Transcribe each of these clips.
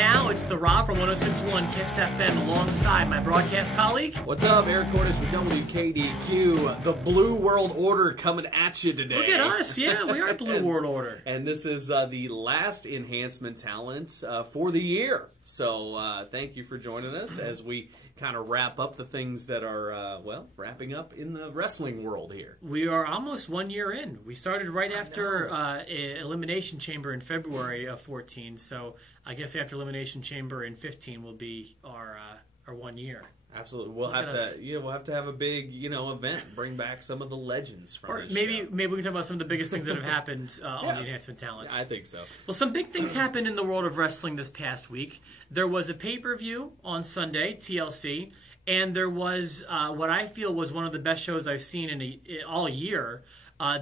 now, it's the Rob from 106.1 Kiss FM alongside my broadcast colleague. What's up? Eric Cornish with WKDQ. The Blue World Order coming at you today. Look at us. Yeah, we are Blue World Order. And this is the last enhancement talent for the year. So thank you for joining us as we kind of wrap up the things that are, wrapping up in the wrestling world here. We are almost 1 year in. We started right after Elimination Chamber in February of 14. So I guess after Elimination Chamber in 15 will be our 1 year. Absolutely, we'll have to have a big event, bring back some of the legends from. Or this maybe show. we can talk about some of the biggest things that have happened on the enhancement talent. I think so. Well, some big things happened in the world of wrestling this past week. There was a pay-per-view on Sunday, TLC, and there was what I feel was one of the best shows I've seen in all year,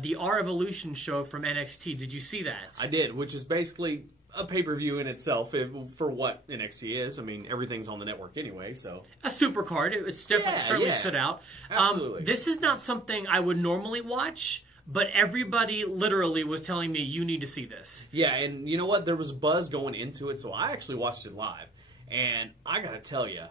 the Our Evolution show from NXT. Did you see that? I did, which is basically a pay-per-view in itself for what NXT is. I mean, everything's on the network anyway, so. A super card. It's definitely certainly stood out. Absolutely. This is not something I would normally watch, but everybody literally was telling me, you need to see this. Yeah, and you know what? There was buzz going into it, so I actually watched it live. And I gotta tell you,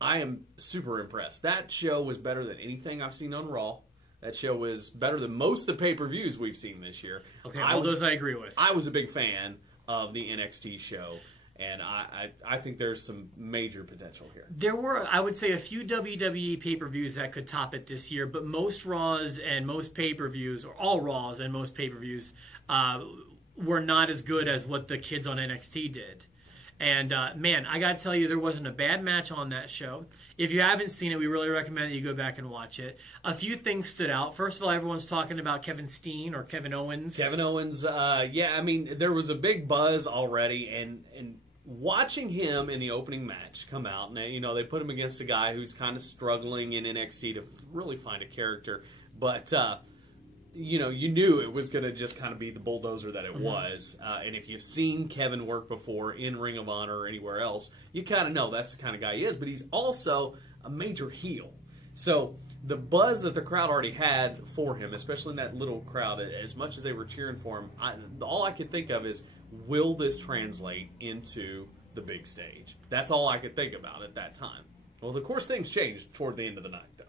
I am super impressed. That show was better than anything I've seen on Raw. That show was better than most of the pay-per-views we've seen this year. Okay, all those I agree with. I was a big fan of the NXT show, and I think there's some major potential here. There were, I would say, a few WWE pay-per-views that could top it this year, but most Raws and most pay-per-views, or all Raws and most pay-per-views, were not as good as what the kids on NXT did. And, man, I got to tell you, there wasn't a bad match on that show. If you haven't seen it, we really recommend that you go back and watch it. A few things stood out. First of all, everyone's talking about Kevin Steen or Kevin Owens. Kevin Owens, I mean, there was a big buzz already, and watching him in the opening match come out, and they put him against a guy who's kind of struggling in NXT to really find a character, but you knew it was going to just kind of be the bulldozer that it was. And if you've seen Kevin work before in Ring of Honor or anywhere else, you kind of know that's the kind of guy he is. But he's also a major heel. So the buzz that the crowd already had for him, especially in that little crowd, as much as they were cheering for him, all I could think of is, will this translate into the big stage? That's all I could think about at that time. Well, of course, things changed toward the end of the night, though.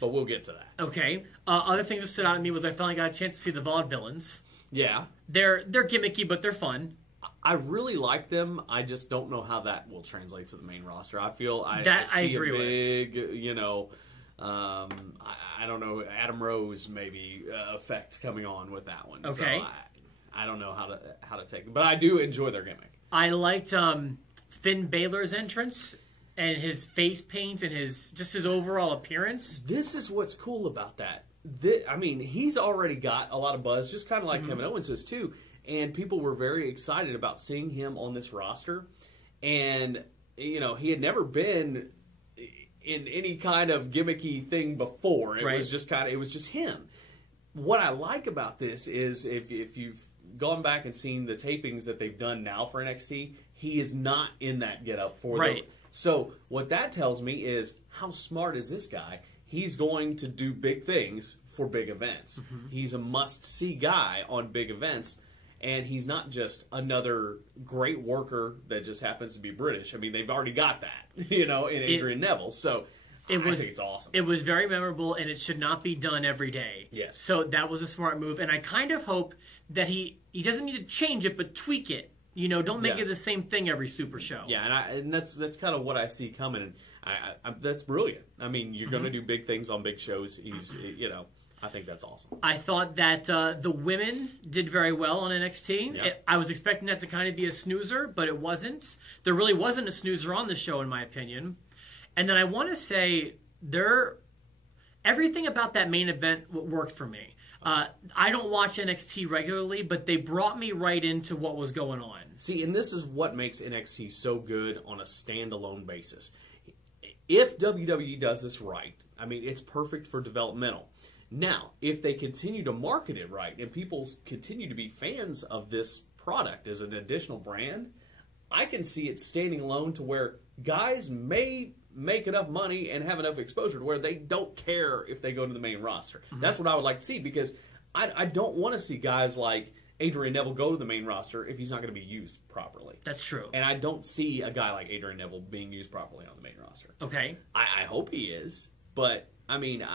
But we'll get to that. Okay. Other things that stood out to me was I finally got a chance to see the Vaudevillains. Yeah. They're gimmicky, but they're fun. I really like them. I just don't know how that will translate to the main roster. I feel I see agree a big, I don't know, Adam Rose maybe effect coming on with that one. Okay. So I don't know how to take them, but I do enjoy their gimmick. I liked Finn Balor's entrance and his face paint and his overall appearance. This is what's cool about that. I mean, he's already got a lot of buzz, just kind of like Kevin Owens is too. And people were very excited about seeing him on this roster. And, he had never been in any kind of gimmicky thing before. It was just him. What I like about this is if you've gone back and seen the tapings that they've done now for NXT, he is not in that getup for them. So what that tells me is, how smart is this guy? He's going to do big things for big events. He's a must-see guy on big events, and he's not just another great worker that just happens to be British. I mean, they've already got that, in Adrian Neville. So I think it's awesome. It was very memorable, and it should not be done every day. Yes. So that was a smart move, and I kind of hope that he doesn't need to change it, but tweak it. Don't make it the same thing every Super Show. Yeah, and that's kind of what I see coming. And that's brilliant. I mean, you're going to do big things on big shows. I think that's awesome. I thought that the women did very well on NXT. Yeah. I was expecting that to kind of be a snoozer, but it wasn't. There really wasn't a snoozer on the show, in my opinion. And then I want to say, everything about that main event worked for me. I don't watch NXT regularly, but they brought me right into what was going on. See, and this is what makes NXT so good on a standalone basis. If WWE does this right, I mean, it's perfect for developmental. Now, if they continue to market it right and people continue to be fans of this product as an additional brand, I can see it standing alone to where guys may make enough money and have enough exposure to where they don't care if they go to the main roster. That's what I would like to see, because I don't want to see guys like Adrian Neville go to the main roster if he's not going to be used properly. That's true. And I don't see a guy like Adrian Neville being used properly on the main roster. Okay. I hope he is, but I mean,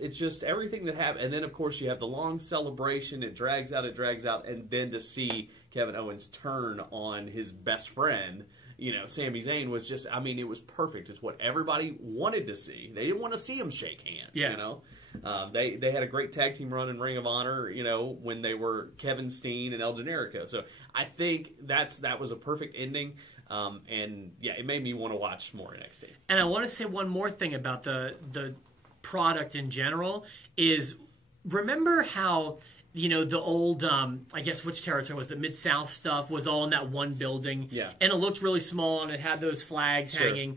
it's just everything that happened. And then, of course, you have the long celebration. It drags out, and then to see Kevin Owens turn on his best friend, Sami Zayn was just, I mean, it was perfect. It's what everybody wanted to see. They didn't want to see him shake hands, They had a great tag team run in Ring of Honor, when they were Kevin Steen and El Generico. So I think that was a perfect ending. And yeah, it made me want to watch more NXT. And I want to say one more thing about the product in general is, remember how the old I guess which territory was the Mid-South stuff was all in that one building, and it looked really small and it had those flags hanging.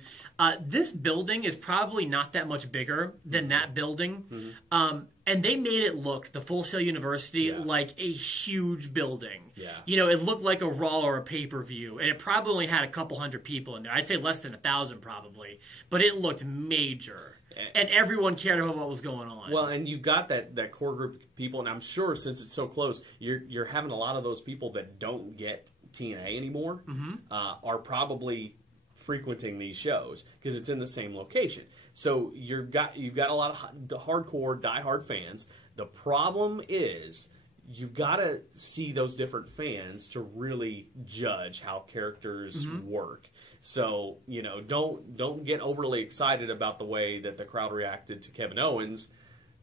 This building is probably not that much bigger than that building, and they made it look, the Full Sail University, like a huge building. It looked like a Raw or a pay-per-view, and it probably only had a couple hundred people in there. I'd say less than 1,000 probably, but it looked major. And everyone cared about what was going on. Well, and you got that core group of people, and I'm sure since it's so close, you're having a lot of those people that don't get TNA anymore are probably frequenting these shows because it's in the same location. So you've got a lot of hardcore, diehard fans. The problem is you've got to see those different fans to really judge how characters work. So, don't get overly excited about the way that the crowd reacted to Kevin Owens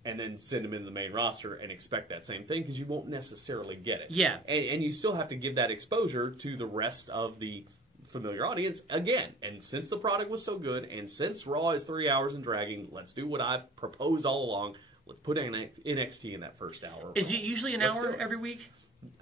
and then send him into the main roster and expect that same thing because you won't necessarily get it. Yeah. And you still have to give that exposure to the rest of the familiar audience again. And since the product was so good and since Raw is 3 hours and dragging, let's do what I've proposed all along. Let's put NXT in that first hour. Is it usually an hour every week?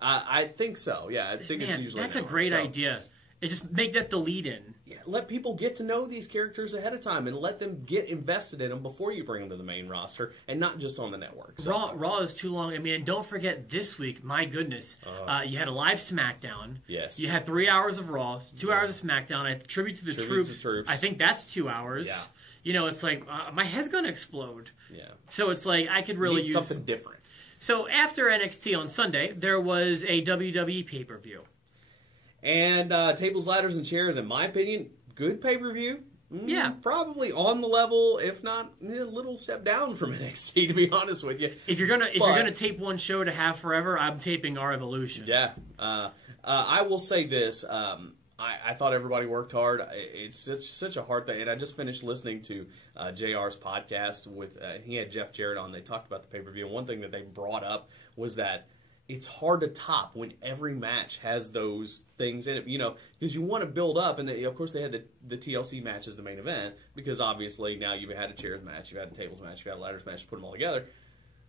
I think so, yeah. I think it's usually that's an a hour, great idea. And just make that the lead-in. Yeah, let people get to know these characters ahead of time and let them get invested in them before you bring them to the main roster and not just on the network. So. Raw is too long. I mean, and don't forget this week, my goodness, you had a live SmackDown. Yes. You had 3 hours of Raw, 2 hours of SmackDown. I tribute to the troops. I think that's 2 hours. Yeah. It's like, my head's going to explode. Yeah. So it's like, I could really use something different. So after NXT on Sunday, there was a WWE pay-per-view. And Tables, Ladders, and Chairs, in my opinion, good pay-per-view. Yeah. Probably on the level, if not a little step down from NXT, to be honest with you. If you're gonna tape one show to have forever, I'm taping our Evolution. Yeah. I will say this. I thought everybody worked hard. It's such a hard thing. And I just finished listening to JR's podcast with he had Jeff Jarrett on. They talked about the pay-per-view. And one thing that they brought up was that it's hard to top when every match has those things in it, because you want to build up. And of course, they had the TLC match as the main event because obviously now you've had a chairs match, you've had a tables match, you've had a ladders match, put them all together.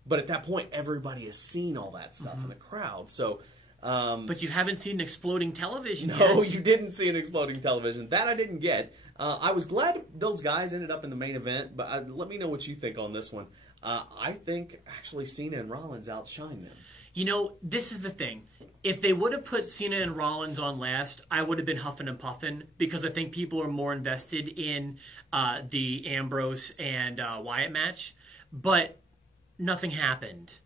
But at that point, everybody has seen all that stuff in the crowd. So, but you haven't seen exploding television yet. No, you didn't see an exploding television. That I didn't get. I was glad those guys ended up in the main event, but let me know what you think on this one. I think actually Cena and Rollins outshine them. This is the thing. If they would have put Cena and Rollins on last, I would have been huffing and puffing because I think people are more invested in the Ambrose and Wyatt match. But nothing happened.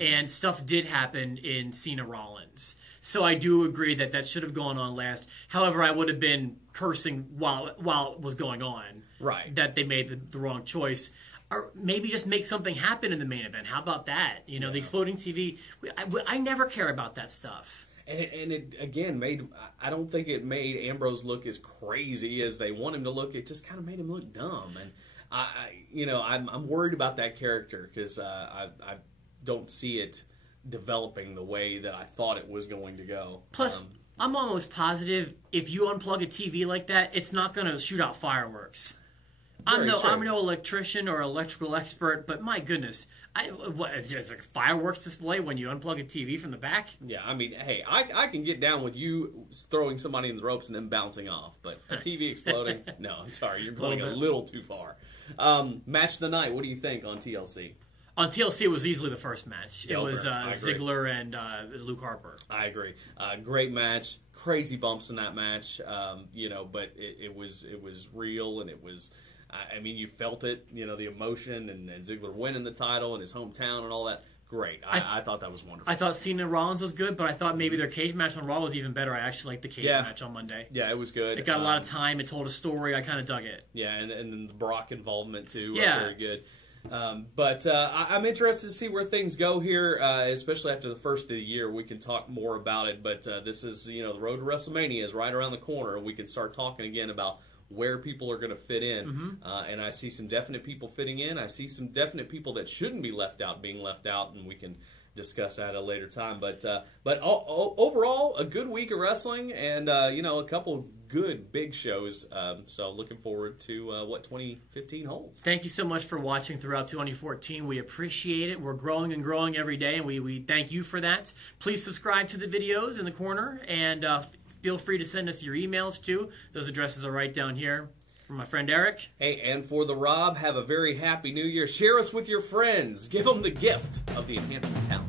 And stuff did happen in Cena Rollins. So I do agree that should have gone on last. However, I would have been cursing while it was going on. Right. That they made the wrong choice. Or maybe just make something happen in the main event. How about that? The exploding TV. I never care about that stuff. And it again made. I don't think it made Ambrose look as crazy as they want him to look. It just kind of made him look dumb. And I'm worried about that character because I don't see it developing the way that I thought it was going to go. Plus, I'm almost positive if you unplug a TV like that, it's not going to shoot out fireworks. I'm no electrician or electrical expert, but my goodness, it's like a fireworks display when you unplug a TV from the back? Yeah, I mean, hey, I can get down with you throwing somebody in the ropes and then bouncing off, but a TV exploding, no, I'm sorry, you're going a little too far. Match of the night, what do you think on TLC? On TLC, it was easily the first match. It was Ziggler and Luke Harper. I agree. Great match. Crazy bumps in that match, but it was real and it was... I mean, you felt it, the emotion and Ziggler winning the title in his hometown and all that. great. I thought that was wonderful. I thought Cena and Rollins was good, but I thought maybe their cage match on Raw was even better. I actually liked the cage match on Monday. Yeah, it was good. It got a lot of time. It told a story. I kind of dug it. Yeah, and then the Brock involvement too. Yeah. Very good. But I'm interested to see where things go here, especially after the first of the year. We can talk more about it, but this is, the road to WrestleMania is right around the corner. We can start talking again about where people are going to fit in. And I see some definite people fitting in. I see some definite people that shouldn't be left out being left out, and we can discuss that at a later time. But overall, a good week of wrestling, and a couple good big shows. So looking forward to what 2015 holds. Thank you so much for watching throughout 2014. We appreciate it. We're growing and growing every day, and we thank you for that. Please subscribe to the videos in the corner, and feel free to send us your emails too. Those addresses are right down here. From my friend Eric. Hey, and for the Rob, have a very happy New Year. Share us with your friends. Give them the gift of the enhancement talent.